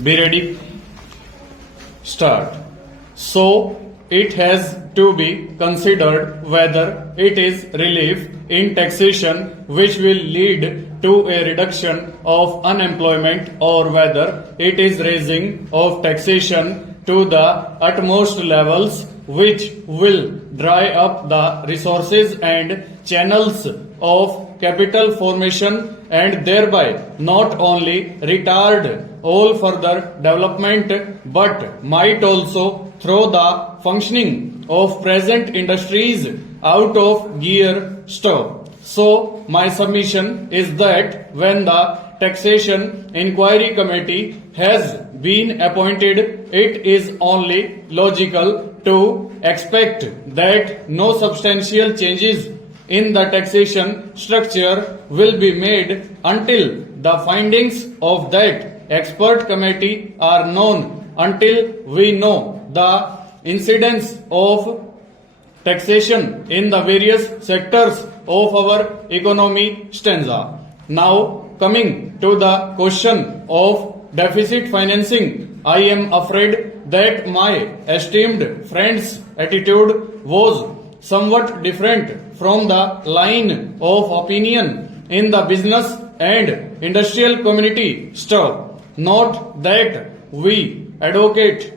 Be ready. Start. So, it has to be considered whether it is relief in taxation which will lead to a reduction of unemployment or whether it is raising of taxation to the utmost levels which will dry up the resources and channels of capital formation and thereby not only retard all further development but might also throw the functioning of present industries out of gear stop. So, my submission is that when the Taxation Inquiry Committee has been appointed, it is only logical to expect that no substantial changes in the taxation structure will be made until the findings of that expert committee are known, until we know the incidence of taxation in the various sectors of our economy stanza. Now, coming to the question of deficit financing, I am afraid that my esteemed friend's attitude was somewhat different from the line of opinion in the business and industrial community. Stop. Not that we advocate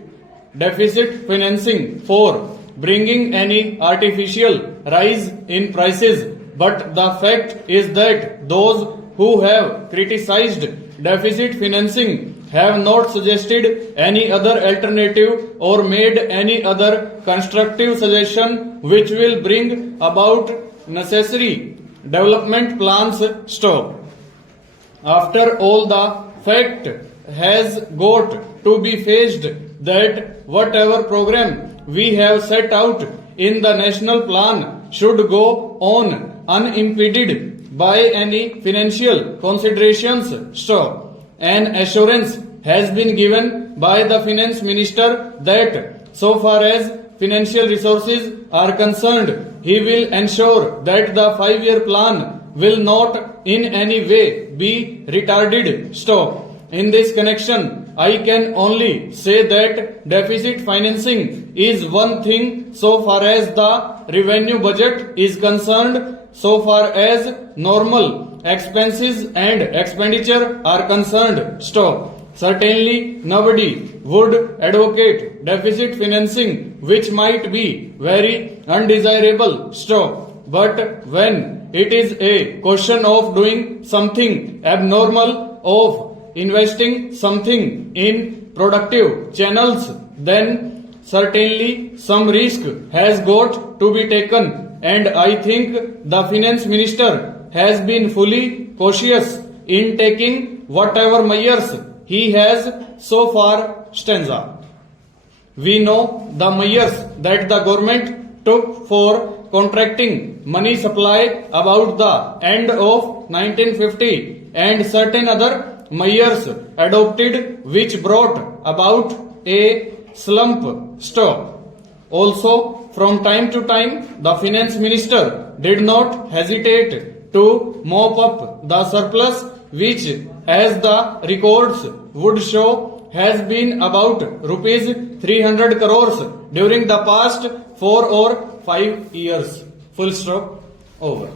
deficit financing for bringing any artificial rise in prices, but the fact is that those who have criticized deficit financing have not suggested any other alternative or made any other constructive suggestion which will bring about necessary development plans. Stop. After all, the fact has got to be faced that whatever program we have set out in the national plan should go on unimpeded by any financial considerations. Stop. An assurance has been given by the finance minister that so far as financial resources are concerned, he will ensure that the 5-year plan will not in any way be retarded. Stop. In this connection, I can only say that deficit financing is one thing so far as the revenue budget is concerned, so far as normal expenses and expenditure are concerned. Stop. Certainly, nobody would advocate deficit financing which might be very undesirable. Stop. But when it is a question of doing something abnormal, of investing something in productive channels, then certainly some risk has got to be taken, and I think the finance minister has been fully cautious in taking whatever measures he has so far. Stanza. We know the measures that the government took for contracting money supply about the end of 1950 and certain other measures adopted which brought about a slump. Stop. Also, from time to time, the finance minister did not hesitate to mop up the surplus which, as the records would show, has been about rupees 300 crores during the past 4 or 5 years. Full stop. Over.